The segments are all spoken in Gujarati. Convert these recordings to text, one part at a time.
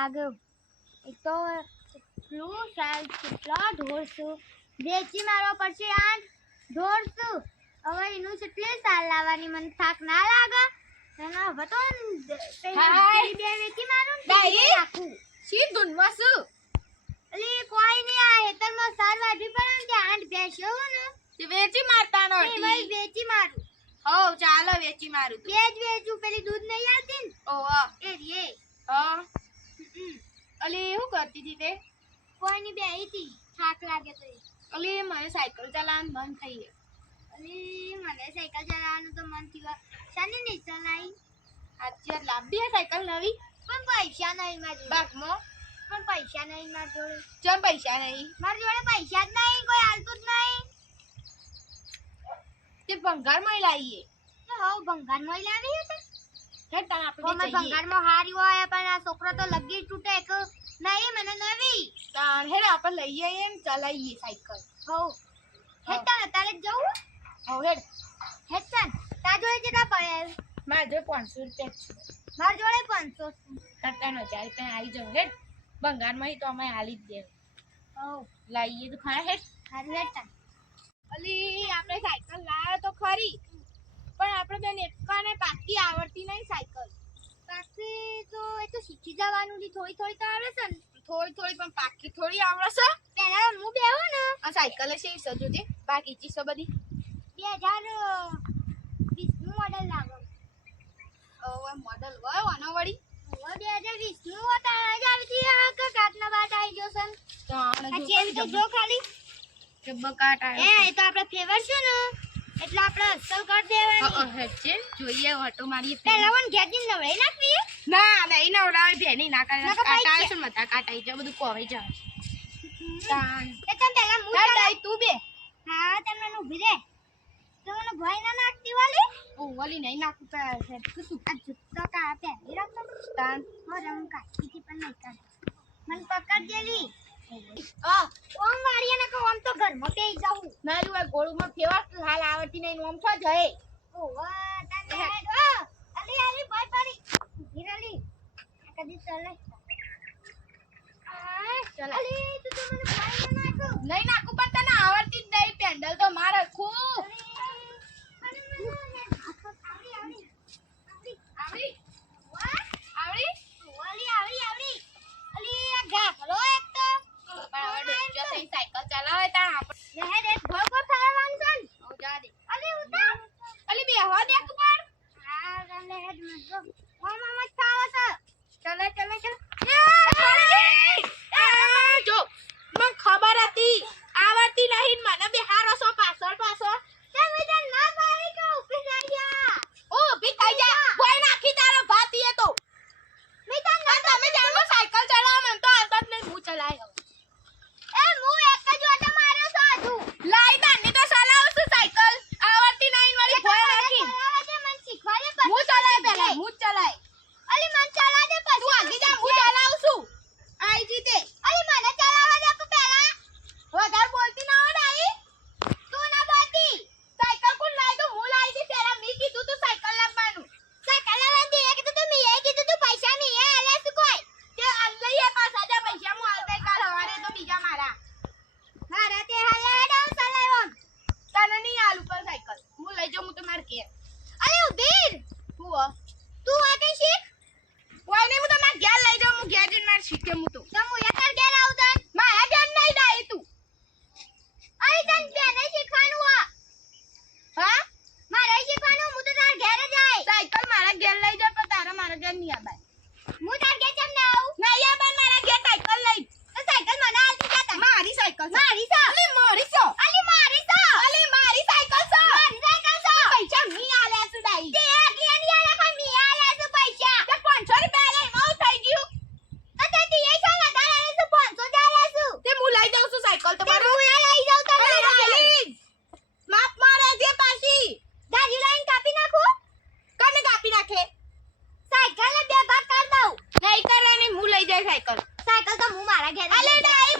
લાગ્યો એક તો કેટલું સાલ કેટલા ઢોરશું. વેચી મારવા પડશે આઠ ઢોરશું. હવે એનું કેટલી સાલ લાવવાની મને થાક ના લાગે. અને હવે તો બે વેચી મારું રાખું શી ધૂનમાં શું? અલી કોઈ નહીં આ હેતરમાં સાર વાઢવી પડે ને ભેંસો હોય ને. તે વેચી મારતા નથી વેચી મારું. હો ચાલો વેચી મારું બે જ વેચું પેલી દૂધ નહીં આવતી ને. ઓહો એ રે. હા. હમ. અલી શું કરતી હતી તે? કોઈની બેહી હતી થાક લાગે તો અલી મને સાયકલ ચલાવવાનું મન થઈ ગયું. અલી મને સાયકલ ચલાવવાનું તો મન થયું. શાની નહીં ચલાવી? આજે લાંબી હે સાયકલ નવી. પણ પૈસા નહીં મારી બાગમાં? પણ પૈસા નહીં મારી જોડે. ચમ પૈસા નહીં મારી જોડે પૈસા જ નહીં કોઈ હાલતું જ નહીં તે ભંગારમાં લાવીએ. તો ભંગાર ભંગારમાં લાવી હતી ભંગારમાં હારી હોય પણ આ છોકરો તો લગી તૂટે. કે નહીં મને નવી. તાણ હેડ આપણે લઈ આવીએ ને ચલાવીએ સાયકલ. હો જવું? હો હેડ જોડે કેટલા પડે? મારે જોડે પાંચસો રૂપિયા છે. મારી જોડે પાંચસો ત્રણ હજાર રૂપિયા આવી જાવ હેડ. ભંગારમાં તો અમે હાલી જ દે હો લાવીએ તો ખરા હેડ હારી હેતન અલી આપણે સાયકલ લાવ્યો તો ખરી પણ આપણે બેન એકાને પાકી આવડતી નહીં સાયકલ બાકી તો એ તો શીખી જવાનું છે થોડી થોડી તો આવડે છે ને. થોડી થોડી પણ પાકી થોડી આવડે છે. પહેલા હું બેહું ને. આ સાયકલ છે એ સજો છે. બાકી ચીસો બધી. બે નું મોડેલ લાગો ઓય મોડેલ હોય આનો વળી હતા આવી આ બાટ ગયો છે તો આ ચેન તો જો ખાલી. કે બકાટ એ તો છે ને. એટલે આપણે અસલ કરી દેવાની. છે જોઈએ ઓટો મારીએ. પહેલા વન ઘેરથી નવડાઈ નાખવી. ના ના ના ઓલા ભેની ના કરે. કાટા છે મતા કાટા જાય બધું કોવાઈ જાય. તાણ. એ તને હું હેડ તું બે. હા તને નું ઊભી રહે તો મને ભય ના નાખતી વાલી ઓ વાલી નહીં નાખું તો છે. તું શું? આ જુત્તો કા પહેરી રાખતો હો મારે હું કાઢીથી પણ નહીં કાઢ મને પકડ દેલી આ ઓમ વાળીએ ને કો આમ તો ઘરમાં પેઈ જાઉં. ના જો ગોળુમાં ફેવા હાલ આવડતી નહીં ઓમ છો જય ઓ તને હેડ ઓ અલી અલી ભય પડી ઊભી રહેલી આ કદી ચલે. અલી નાખો પણ તને આવડતી જ નહીં પેન્ડલ તો મારે ખૂબ મને હાથ આવડી આવડી આવડી આવડી વાહ સાયકલ સાયકલ તો હું મારા ઘેર અલે ડાઈ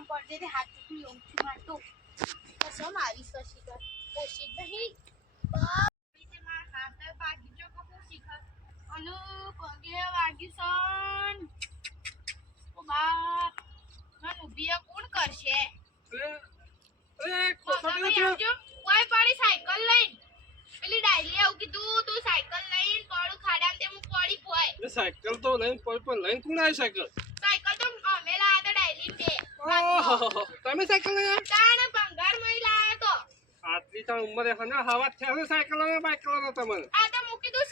કામ પડશે ને હાથથી ઊંચું મારતો કસમ આવી શશી કર પોશી નહીં. કોણ કરશે? કોઈ પડી સાયકલ લઈને. પેલી ડાયલી આવું કીધું તું સાયકલ લઈને પડું ખાડામાં તે હું પડી સાયકલ તો લઈને પણ લઈને કોણ આવી સાયકલ? તમે સાયકલ લઈને આવ્યા? તાણે ભંગાર મય લાયો તો. આટલી તાણ ઉંમરે હને હવા થયા હું સાયકલ અને બાઇક નો તમને. આ તો મૂકી દઉં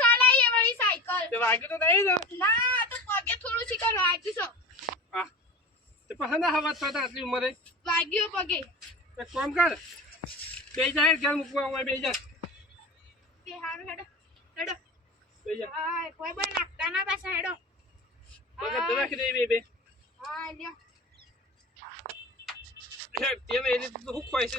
એ વળી સાયકલ. તે વાગ્યું તો નહીં ને? ના તો પગે થોડું શીખર વાગી છો આ. તે પણ હને હવા તો આટલી ઉંમરે. વાગ્યો પગે. એક કામ કર. બે જાય ઘેર મૂકવા હોય બે જાય. તે હારું હેડો હેડો. બે જાય. હાય કોઈ બોય નાખતા ના પાછા હેડો. પગે તો રાખી દે બે બે. હા લ્યો. તેને એ રીતે તો ખવાય છે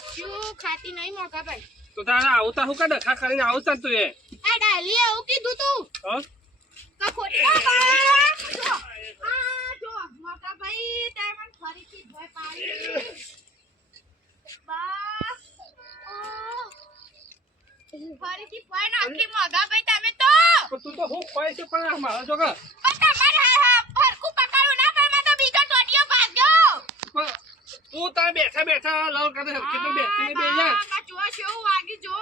કશું ખાતી નહીં મોકા ભાઈ. તો તારા આવતા હું કા ડખા કરીને આવતા તું એ? આ ડાલી આવું કીધું તું. હો? તો ખોટા બા આ જો મોટા ભાઈ તે મને ફરીથી ભય પાડી. બા ઓ ફરીથી ભય નાખી મોગા ભાઈ તમે તો. તું તો હું ખવાય છે પણ મારા જોગા પણ તમારે હા હા ફરકું પકડવું ના પણ મેં તો બીજો ટોટિયો ભાગ્યો પણ તું તારે બેઠા બેઠા લવ કરે તો બેઠી બે જા આ જો શું વાગી જો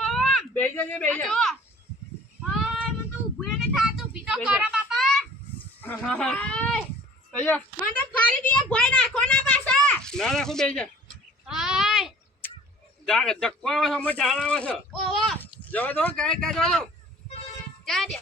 બે જા ને બે જો હાય મને તો નથી થાતું ઊભી તો બેજા. કરો બાપા. હાય અહીંયા મને તો ખાલી એ ભોય નાખો ના પાછા ના રાખો બે જા હાય જા ધક્કો આવે છે અમે જાણ આવે છે ઓહો જવા દો કાંઈ કાંઈ જવા દો જા દે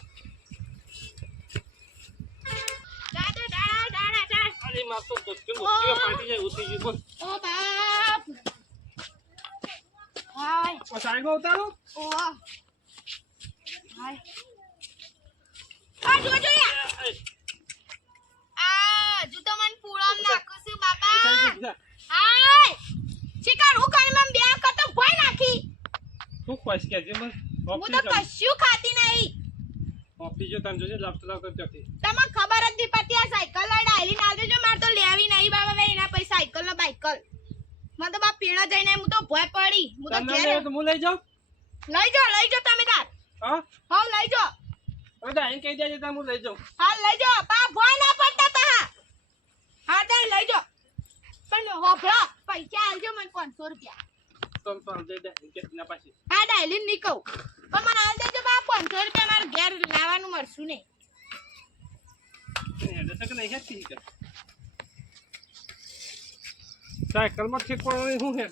હું. તો કશું ખાતી નહીં. ઓફિસ જો તમે જોજે લાવતો લાવતો ત્યાંથી તમને ખબર જ નહીં પડતી આ સાયકલ લઈને આલી ના દેજો મારે તો લેવી નહીં બાબા ભાઈ એના પછી સાયકલ મને તો બા પીણા જઈને હું તો ભય પડી. હું તો ઘેર હું લઈ જાઉં? લઈ જાઓ લઈ જાઓ તમે તાર. હા? હા લઈ જાઓ. હવે કહી દેજે તમે હું લઈ જાઉં. હા લઈ જાઓ. પા ભય ના પડતા પા હા તે લઈ જાઓ. પણ હોભળો પૈસા આલજો મને પાંચસો રૂપિયા. તો તો જઈ દે કેટલા પાછી. હા ડાયલી નહીં કહું પણ મને આલ દેજો બા પાંચસો રૂપિયા મારે ઘેર લાવવાનું મળશું નહીં. નહીં છે સાયકલમાં ઠીક પડવાની શું છે?